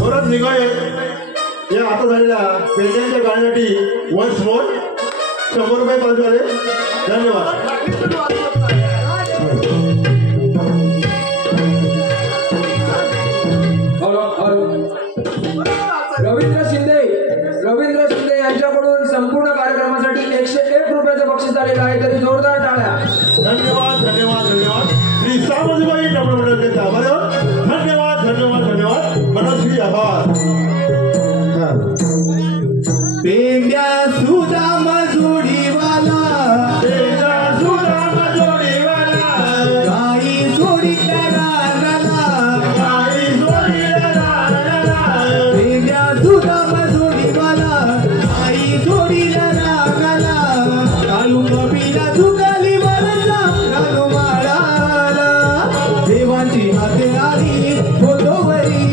वरच निघाय या आता झालेल्या पेंड्यांच्या गाण्यासाठी वन्स मोर 100 रुपये पास झाले. धन्यवाद. रवींद्र शिंदे यांच्याकडून संपूर्ण कार्यक्रमासाठी 101 रुपयाचं बक्षीस आलेलं आहे. तरी जोरदार टाळ्या. धन्यवाद धन्यवाद धन्यवाद. श्री सावजीबाई डबल आभार. धन्यवाद धन्यवाद धन्यवाद. मनोश्री आभार. पेंड्या सुदाम जोडीवाला, पेंड्या सुदाम जोडीवाला, गाई जोडीला रानाला, गाई जोडीला रानाला. पेंड्या सुदाम जोडीवाला, गाई जोडीला रानाला, काळू कपिला झुकाली वरचा रानू माळाला, देवांची हाते आली फोटोवरी